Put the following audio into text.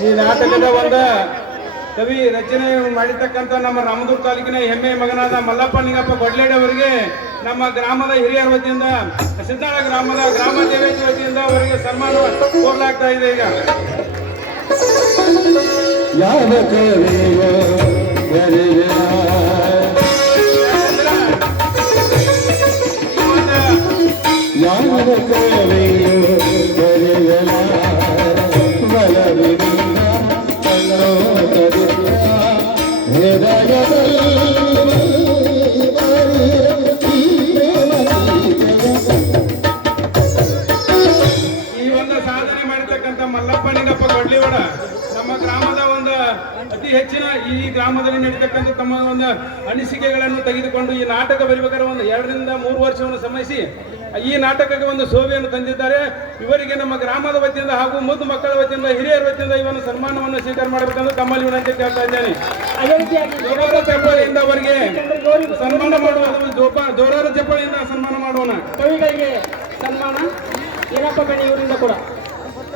ಈ ನಾಟಕದ ಒಂದ ಕವಿ ರಚನೆ ಮಾಡಿರ್ತಕ್ಕಂಥ ನಮ್ಮ ರಾಮದುರ್ಗ ತಾಲೂಕಿನ ಹೆಮ್ಮೆ ಮಗನಾದ ಮಲ್ಲಪ್ಪ ನಿಂಗಪ್ಪ ಗೊಡ್ಲೇಡ್ ಅವರಿಗೆ ನಮ್ಮ ಗ್ರಾಮದ ಹಿರಿಯರ ವತಿಯಿಂದ ಸಿದ್ದಾಳ ಗ್ರಾಮದ ಗ್ರಾಮ ದೇವತೆ ವತಿಯಿಂದ ಅವರಿಗೆ ಸನ್ಮಾನ ಕೋರ್ಲಾಗ್ತಾ ಇದೆ ಈಗ ಯಾವ ಕವಿಯ ಬರೆಯ ಈ ಒಂದು ಯಾವ ಕವಿಯ Yeah. ಮಲ್ಲಪ್ಪ ನಿಂಗಪ್ಪ ನಮ್ಮ ಗ್ರಾಮದ ಒಂದು ಅತಿ ಹೆಚ್ಚಿನ ಈ ಗ್ರಾಮದಲ್ಲಿ ನಡೀತಕ್ಕಂಥ ತಮ್ಮ ಒಂದು ಅನಿಸಿಕೆಗಳನ್ನು ತೆಗೆದುಕೊಂಡು ಈ ನಾಟಕ ಬರಿಬೇಕಾದ್ರೆ ಒಂದು ಎರಡರಿಂದ ಮೂರು ವರ್ಷವನ್ನು ಸಮಯಿಸಿ ಈ ನಾಟಕಕ್ಕೆ ಒಂದು ಶೋಭೆಯನ್ನು ತಂದಿದ್ದಾರೆ. ಇವರಿಗೆ ನಮ್ಮ ಗ್ರಾಮದ ವತಿಯಿಂದ ಹಾಗೂ ಮುದ್ದು ಮಕ್ಕಳ ವತಿಯಿಂದ, ಹಿರಿಯರ ವತಿಯಿಂದ ಇವನ ಸನ್ಮಾನವನ್ನು ಸ್ವೀಕಾರ ಮಾಡಬೇಕೆಂದು ತಮ್ಮಲ್ಲಿ ವಿನಂತಿ ಕೇಳ್ತಾ ಇದ್ದೇನೆ. ಜೋರಾದ ಚಪ್ಪಾಳೆಯಿಂದ ಅವರಿಗೆ ಸನ್ಮಾನ ಮಾಡುವ ಜೋರಾದ ಚಪ್ಪಾಳೆಯಿಂದ ಸನ್ಮಾನ ಮಾಡೋಣ ಕವಿಗಳಿಗೆ ಸನ್ಮಾನ ಏನಪ್ಪ